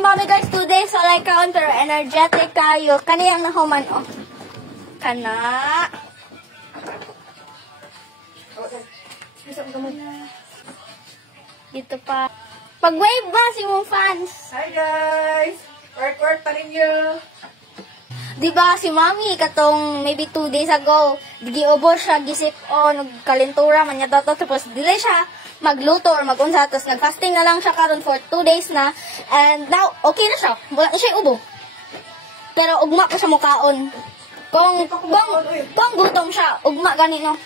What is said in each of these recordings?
Mommy guys today so like counter energetic kayo. Kaniyang nahuman oh. Kana. Dito pa. Pag-wave ba si mong fans? Hi guys! Work pa rin nyo. Diba si Mommy katong maybe 2 days ago, giubos siya, gisip o nagkalintura man niya dato tapos dili siya magluto or magunsa tapos nag-fasting na lang siya karon for 2 days na and now okay na siya. Wala na siya ubo. Pero ugma pa siya mukaon. Kung gutom siya, ugma gani no.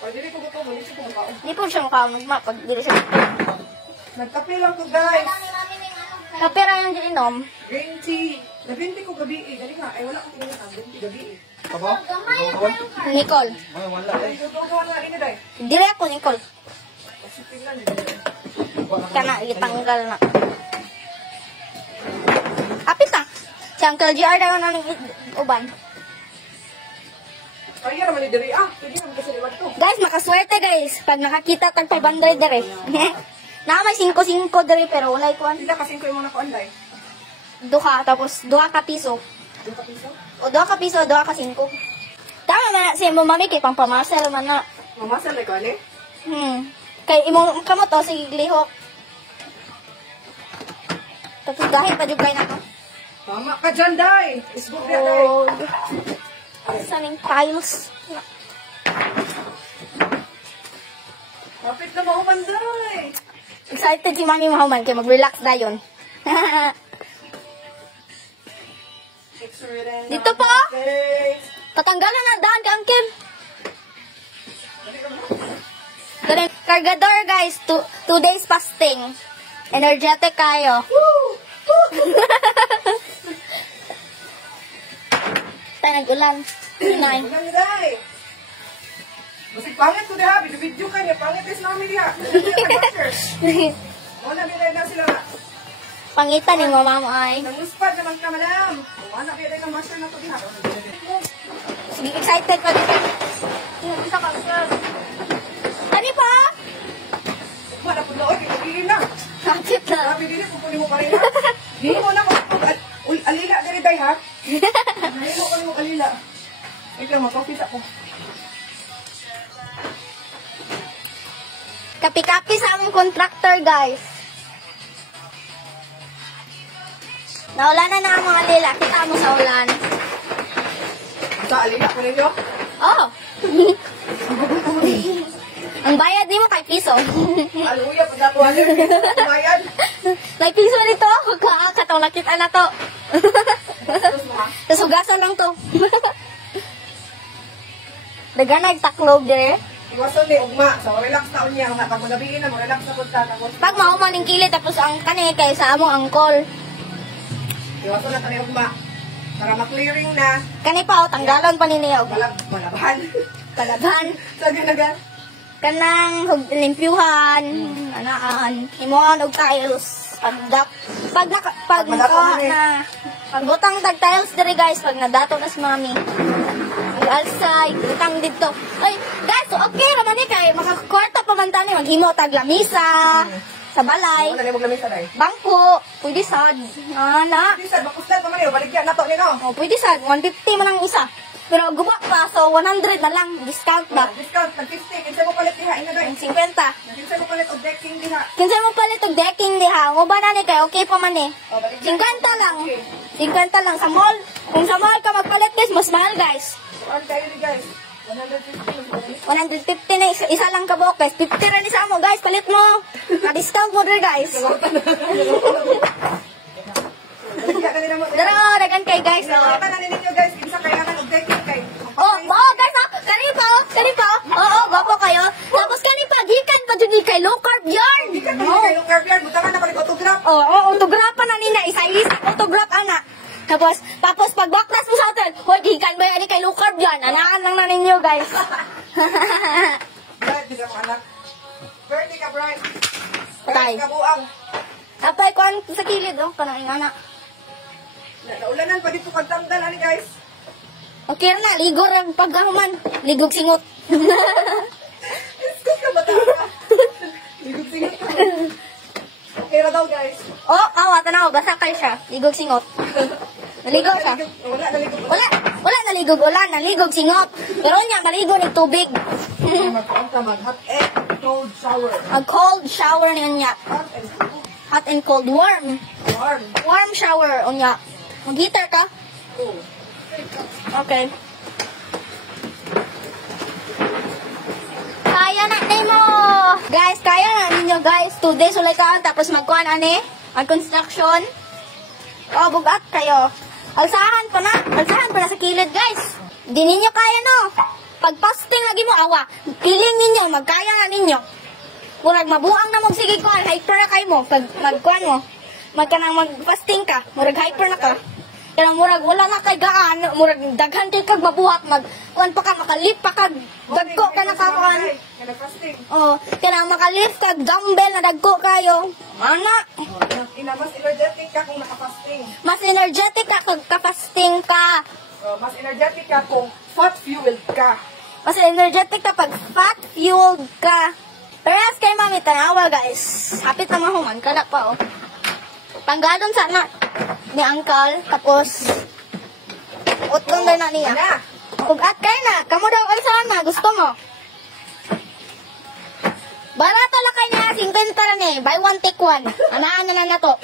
O, dili ko gutom, dili siya kumakaon. Di po siya mukaon, ugma pag dili siya. Nagkape lang ko guys. Kapira yung giinom. Green tea. Nabinti ko gabi eh. Dali nga. Ay wala ko tingin ang binti gabi eh. Aba? Nicole. Ay wala eh. Gagawa na rin day. Dili ako Nicole. Kasi tingnan eh. Kana itanggal na. Apit ta. Si Uncle GR daw na ng uban. Kaya naman ni Diri ah. Pwede naman kasi liwat to. Guys, makaswerte guys. Pag nakakita tag 500 dire. Na may 5-5 dire pero wala ko. Sila kasi ko yung mga naka-online. Duha tapos 2 ka piso. 2 ka piso? O 2 ka piso, 2 ka 5. Tama na si mo mami kay pang pamasel man na. Mamasal na ka ni? Kay imo kamo to si lihok. Tapos dahil pa jud kay na to. Tama ka dyan, Day. Facebook niya, Day. Oh. Saning tiles. Kapit na mahuman, Day. Excited si Mami Mahuman kay mag-relax dayon. Dito po. Patanggalan na daan kang Kim. Ganun, kargador guys, 2 days fasting. Energetic kayo. Tayo nag-ulan. Inay. Ulan ni Day. Masig pangit ko diha, video ka niya, pangit is namin diha. Wala din na sila. Pangitan ni mama mo ay. Nanguspad naman ka, madam. Wala din na master na ko diha. Sige, excited pa dito. Isa ka, sir. Ano pa? Wala po na, oy, kailangan na. Kapit na. Sabi din, kukunin mo pa rin ha. Hindi mo na alila din Day ha. Hindi mo kunin mo alila. Ikaw, makapit ako. Kapi-kapi sa among contractor, guys. Naulanan na ang mga lila. Kita mo sa ulan. Sa alila ko ninyo? Oh! Ang bayad di mo kay piso. Aluya, pag ako ano, kumayan. May piso nito. Katong nakita na to. Tapos hugasan lang to. Daga nagtaklog dire. Iwasan ni ugma. So, relax na niya. Pag magabiin na, relax na po ta. Pag mauman ng kili, tapos ang kani kay sa among angkol. Iwasan na tayo ugma. Para ma-clearing na. Kani pa, tanggalan pa niniyog. Malabahan. Palaban. Sabi na gan. Kanang limpyuhan, anaan, himuan og tiles, pag pagbutang tag tiles diri guys, pag nadato na si Mami. Mag-alsay, butang dito. Ay, guys, okay naman ni kay makakwarta pa man tani maghimo tag lamisa sa balay. Ano na mo lamisa Day? Bangko, pwede sad. Ana. Pwede sad, makustan pa man baligyan na to ni no. Oh, pwede sad 150 man ang isa. Pero guba pa, so 100 man lang, discount ba? Discount, tag-50. Kinsa mo palit diha, ina Day? 50. Kinsa mo palit og decking diha. Kinsa mo palit og decking diha, mo ba na ni kay okay pa man eh. 50 lang. 50 lang sa mall. Kung sa mall ka magpalit guys, mas mahal guys. Ano tayo ni guys? 150 na isa lang ka buok guys. 50 na ni sa mo guys, palit mo. Na-discount mo rin guys. Dara, dagan kay guys. Nakita na ninyo guys, kinsa kailangan og decking kay. Oh, guys, kani pa. Oo, gwapo kayo. Tapos kani pa gikan pa jud kay low carb yarn. Hindi ka kay yung curve yard, butangan na palit autograph. Oo, autograph na nina, isa-isa autograph ana. Tapos pag baklas mo sa hotel, hoy, gikan ba yan kay low carb yan? Anaan lang na ninyo, guys. Bright, di ka mo anak. Birthday ka, Bright. Patay. Bright ka buang. Apay ko sa kilid, oh, kanang ingana. Naulanan pa dito pagtanggal, ani guys. Okay na, ligor ang pagkahuman. Ligog singot. Gusto ka bata ka. Ligog singot ka. Okay na daw, guys. Oh, awa, tanaw, basa kayo siya. Ligog singot. Naligog siya. Wala, naligog. Wala naligog ulan, naligog singot. Pero niya, maligo ng tubig. Mag-hot and cold shower. A cold shower niya. Hot and cold. Hot and cold, warm. Warm. Warm shower, unya. Mag-heater ka? Cool. Okay. Kaya na nimo. Guys, kaya na ninyo guys. 2 days ulit ka tapos magkuhan ani ang construction. Oh, bugat kayo. Alsahan pa na sa kilid guys. Di ninyo kaya no. Pag fasting lagi mo awa. Piling ninyo, magkaya na ninyo. Murag mabuang na mo sige kuhan, hyper na kayo mo pag magkuhan mo. Magkanang mag-fasting ka, murag hyper na ka. Kaya murag wala na kay gaan, murag daghan kay kag mabuhat, kuan pa ka makalip pa kag dagko ka na kakuan. Oh, kaya makalift kag dumbbell na dagko kayo. Ana, Mas energetic ka kung naka-fasting. mas energetic ka kag ka-fasting ka. Mas energetic ka kung fat-fueled ka. Mas energetic ka pag fat-fueled ka. Parehas kay mami tanawa guys. Hapit na mahuman kada pa oh. Tanggalon sana ni Uncle, tapos utlong na niya. Ana. Ugat kayo na, kamo daw ang sana, gusto mo? Barato lang kayo niya, 50 ra ni, buy one take one. Anaan na to,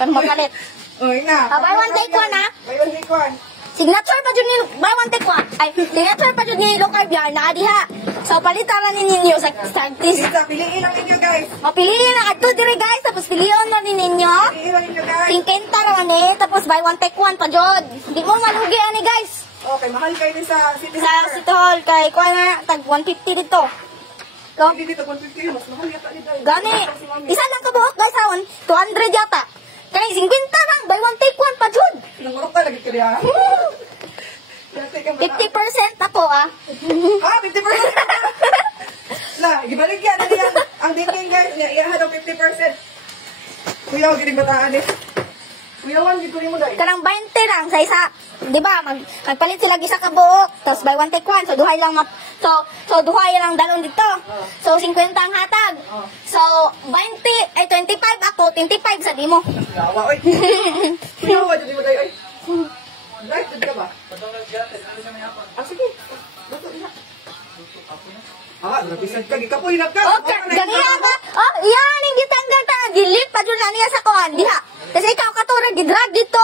pag magalit. Uy na. Buy one take one ha? Buy one take one. Signature pa dyan ni, buy one take one. Ay, signature pa dyan ni low carb yan, naadiha. So, palitaran ninyo sa artist. Pizza, piliin lang ninyo guys. Mapiliin na ato dire guys, tapos piliyon na din ninyo. Piliin lang ninyo guys. 50 ra ni, tapos buy one take one pa dyan. Di mo malugi ani guys. Okay, mahal kayo din sa City Sa Center. City Hall, kay kuha na, tag 150 dito. So, Hindi dito, 150 yun. Mas mahal yata ni guys. gani, isa lang kabuok guys hawon, 200 yata. Kaya 50 lang, buy one take one pa dyan. Nangurok ka lagi ka diya. 50% ako ah. Ah, 50%! Na, gibalik yan. Ano yan? Ang dingin guys, iyahan ng 50%. Kuya, giling bataan eh. Kuya, Juan, gituloy mo dahil. Karang 20 lang sa isa. Di ba? Magpalit sila isa ka buok. Tapos buy one take one. So duhay lang so duhay lang dalon dito. So 50 ang hatag. So 25 ako, 25 sa di mo. Gawa, oy. Kuya, Juan, gituloy mo dahil. Oy. Live, ka ba? Ah, sige. Luto niya. Ah, napisag ka. Ikapoy na ka. Okay, ganiya ka. Oh, yan, yung gitanggal ka. Gilit pa dyan na niya sa kuhan. Diha. Kasi ikaw katurag, gidrag dito.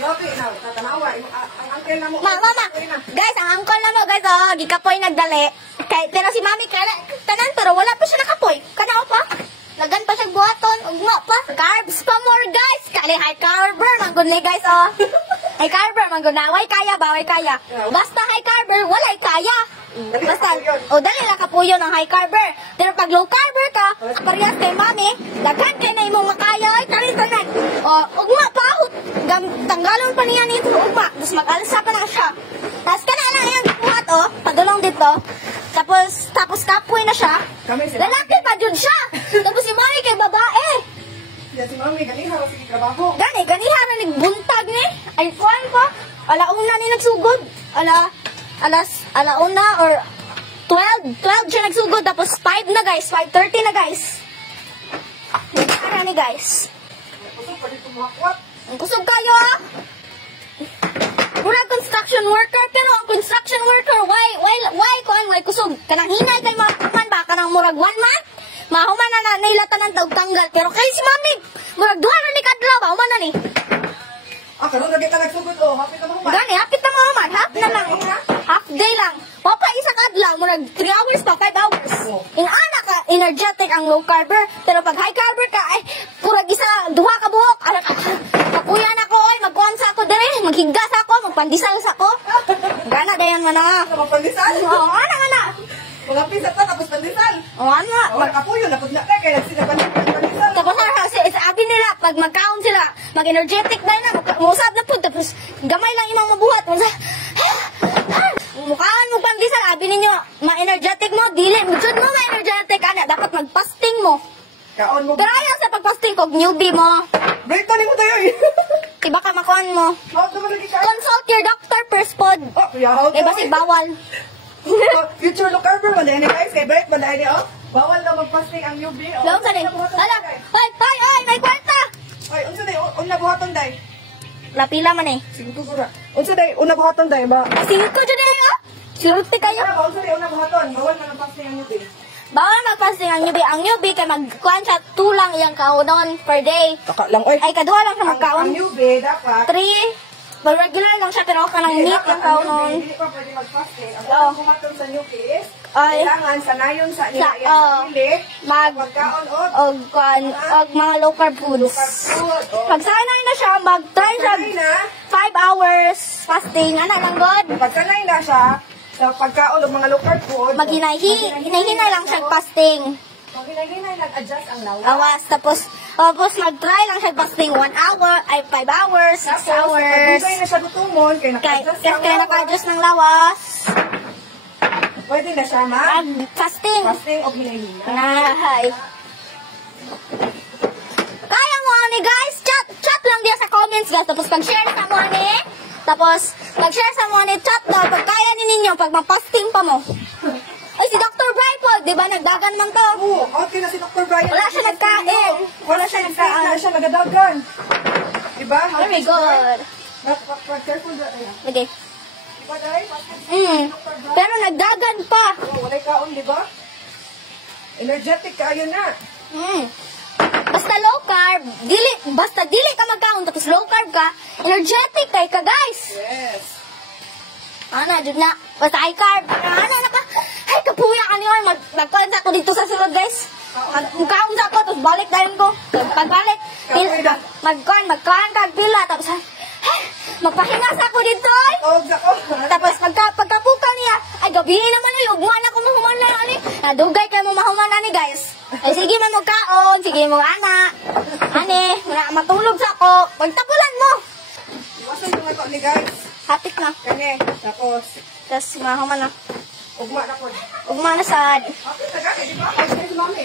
Grabe, na, tatanawa. Ang uncle na mo. Mama, guys, ang uncle na mo, guys, oh, gikapoy nagdali. Pero si mami, tanan, pero wala pa siya nakapoy. Kanao pa. Lagan pa siya buhaton. Ugma pa. Carbs pa more, guys. Kali high carber, manggod ni, guys, oh. High carber, manggod na. Way kaya ba? Way kaya. Basta high carber, walay kaya. Basta, dali lang kapuyo ng high carber. Pero pag low carber ka, parehas kay mami, daghan kay na imong makaya. Ay, tanan. Ugma pa. Tanggalon pa niya nito, ugma. Tapos mag-alsa pa na siya. Tapos ka na lang yan, buhat, oh. Padulong dito. Tapos kapoy na siya. Lalaki pa dyan siya. Tapos si mami kay babae. Yan si mami, ganiha ra sige trabaho. Ganiha na nagbuntag ni. Ay, kuhan pa. Alauna ni nagsugod. Alauna or 12 siya nagsugod. Tapos 5 na guys. 5:30 na guys. Nagkara ni guys. Kusog pa dito muhakwat. Ang kusog kayo ah. Murag construction worker. Pero ang construction worker, why kusog? Kanang hinay kay mahuman ba? Kanang murag 1 month? Mahuman na nailatan ng tanggal. Pero kay si mami, murag 2 na ni kadlaw ba? Human na ni. Ah, karon lagi ka nagsugod oh. Hapit na mo ba? Gani, hapit na mo man. Half na lang. Half day lang. Papa, isa kadlaw. Murag 3 hours pa, 5 hours. Inana ka, energetic ang low carber. Pero pag high carber ka, ay, murag isa, 2 ka buhok. Kapuyan ako, oy, magkuhan sa ako dire. Maghigas ako, magpandisal sa ako. Gana, dayan nga na. Magpandisal? Oo, ana. Mga pisa ta, tapos pandisal. Oo, ana. Oh, nakapuyo, napod na ka, kaya nagsinapan. Tapos sabi nila, pag magkaon sila, mag-energetic na na, musab na po, tapos gamay lang imang mabuhat. Mukhaan mo pang disal, sabi ninyo, ma-energetic mo, dili, mudsod mo ma-energetic, ana, dapat mag-fasting mo. Kaon mo. Pero ayaw sa pag-fasting ko, newbie mo. Break to mo tayo eh. Iba ka makuhan mo. Hawak naman lagi ka. Consult your doctor first pod. Oh, kuya, hawak Eh, basi bawal. Future look carver mo dahil guys, kay break mo dahil oh. Bawal na mag-fasting ang newbie. Oh. Laon sa ni. Hala, ay, may Ay, unsa day? Una buhaton day. Napila man eh. Sige ko ra. Unsa day? Una buhaton day ba? Singit ko dyan eh, Siruti kayo. Ano ba unsa day una buhaton? Bawal man ang fasting ang yubi. Bawal magpasting ang yubi. Ang yubi kay magkuhan siya 2 lang iyang kaunon per day. Taka lang oy. Ay, kaduha lang siya Ang magkaon. yubi dapat 3. Regular lang siya, pero ka ng meat yung kaunon. Hindi pa pwede mag-fasting. Ang Oo. kumaton sa yubi is Ay. kailangan sanayon sa nila Sa- iyang sarili. Mag, Pagkaon od og mga low carb foods. food. Pag sanay na siya, mag-try siya Sanay na. 5 hours fasting. Ano lang, God? Pag sanay na siya sa pagkaon ng mga low carb food. Hinay-hinay lang siya fasting. Pag hinay-hinay, nag-adjust ang lawa. Awas, tapos mag-try lang siya fasting 1 hour, ay 5 hours, 6 hours. Pag na siya lutumon, kaya Kaya naka-adjust naka-adjust ng lawas. Pwede na siya ma. Fasting. Fasting o hinay-hinay. Nahay. Kaya mo ani guys, chat lang dia sa comments guys. Tapos pag-share sa mo ani. Tapos pag-share sa mo ani chat daw pag kaya ni ninyo pag ma-fasting pa mo. Ay si Dr. Bry po, di ba nagdagan man to? Oo, okay na si Dr. Brian. Wala siya nagkain. Wala siya nagkain. Wala siya nagadagan. Diba? Very good. Careful na. Okay. Diba, Day? Pero nagdagan pa. Oo, walay kaon, diba? Energetic ka, ayun na. Basta low carb, basta dili ka magkaon tapos low carb ka, energetic kay ka guys. Yes. Ana, jud na. Basta high carb. Ana na ka. Ay, kapuya ka niyo. Magkuhan ko dito sa sulod, guys. Magkaon sa ko, tapos balik dayon ko. Pagbalik, magkuhan ka, pila. Tapos, ay, magpahinga sa ako dito. Oh, ako. Tapos, pagkapuka niya, ay, gabihin naman eh. Ugman ako mahuman na ani. Nadugay kayo mo mahuman ani, guys. Ay, sige man mo kaon. Sige mo, ana. Ani, matulog sa ako. Pagtapulan mo. Iwasan yung ako ni guys. Hatik na. Kani, tapos, Tapos, mahuman na. ugma na po. Ugma na sad. Okay, tagani, di ba? Ay, sige, mami.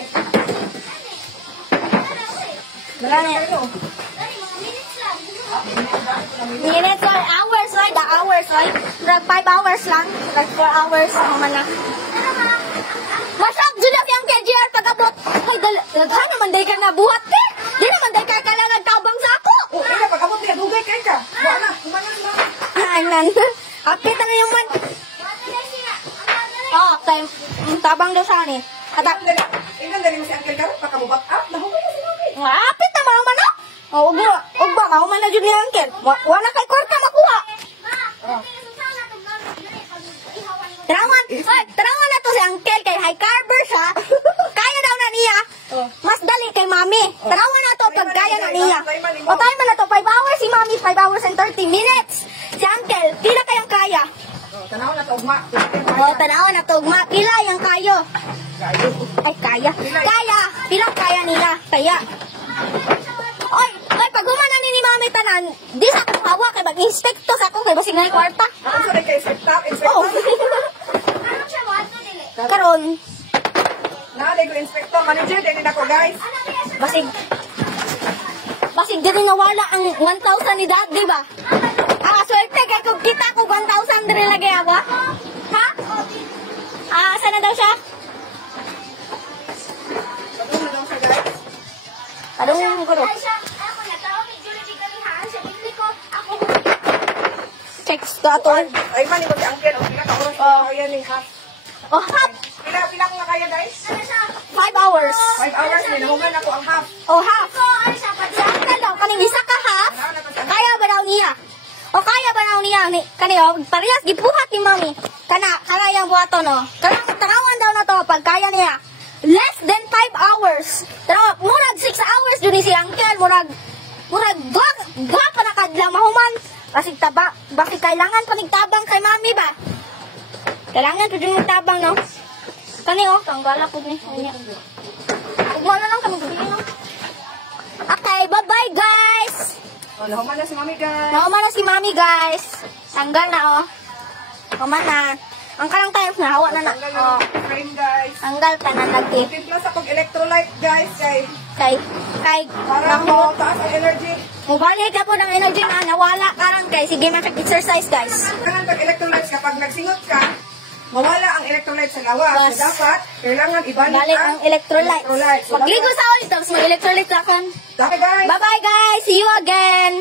Wala na. Minutes or hours, right? The hours, right? Like 5 hours lang. Like 4 hours. Mahuman na. Masap, Julia, yung KGR pag-abot. Ay, daghan naman day ka nabuhat, eh. Di naman day ka lang nagtabang sa ako. Oh, kaya, pag-abot ka, dugay kayo ka. Buwan na, kumanan na. Anan. Apit na yung man. Oh, time. Tabang daw siya ni. Ingnan dali mo si Uncle Karot, baka mo back up. Nahumay na si mami. Apit na mahuman na. Oh, ugba, mahuman na dyan ni Uncle. Wala kay kwarta makuha. Tarawan na to si Uncle kay high carber siya. Kaya daw na niya. Mas dali kay Mami. Tarawan na to pag kaya na niya. O tayo man na to. 5 hours si Mami. 5 hours and 30 minutes. Si Uncle, pila kayang kaya? Tanaw na to, ugma. O, tanawan na to. Pila yung kayo? Ay, kaya. Kaya. Pila kaya nila? Kaya. Oy, pag humana ni Mami tanan, di sa akong hawa kay mag-inspect to sa ako kay basig na yung kwarta. Ano sa rin kayo, inspector? Oo. Karon, Naalig ko, inspector, manager, din ako, guys. basig din nawala ang 1,000 ni Dad, di ba? Swerte kay kung kita ko 1,000 din lagi ako. Ha? Saan na daw siya? Ano na daw siya, guys? Anong guro? Text to ato. Ay, mani ko si Uncle. Okay, nakakuros ko. Ayan, eh, ha? Oh, half. Pila ko na kaya, guys? 5 hours. 5 hours, nilahuman ako ang half. Oh, half. Saan daw? Kaning isa ka half? Kaya ba daw niya? O kaya ba daw niya? Kaniyo, parehas gibuhat ni Mami. Kana yung buhato, no? Tarawan daw na to pag kaya niya. Less than 5 hours. Murag 6 hours dun si Uncle. Murag dua pa nakadla mahuman. Basig kailangan pa nagtabang kay Mami ba? Kailangan pa dun magtabang, no? Kaniyo, tanggala po ni. Ugma na lang kami gabi, no? Okay, bye-bye, guys! Oh, nahuman na si mami, guys. Nauma na si Mami, guys. Tanggal na, oh. Nauma na. Ang kalang tayo na, hawa na na. Tanggal Oh. yung frame, guys. Tanggal ka na lagi. Timpla sa pag-electrolyte, guys, kay para Naku. mo taas ang energy. Mubalik na po ng energy na nawala karang kay. Sige, mag-exercise, guys. Kailangan pag-electrolytes kapag nagsingot ka, mawala ang electrolyte sa lawas. Bas. So, dapat, kailangan ibalik Balik ang electrolytes. electrolytes. So, Pagligo sa ulit, tapos mag-electrolytes akon. dapat, guys. Bye-bye guys! See you again!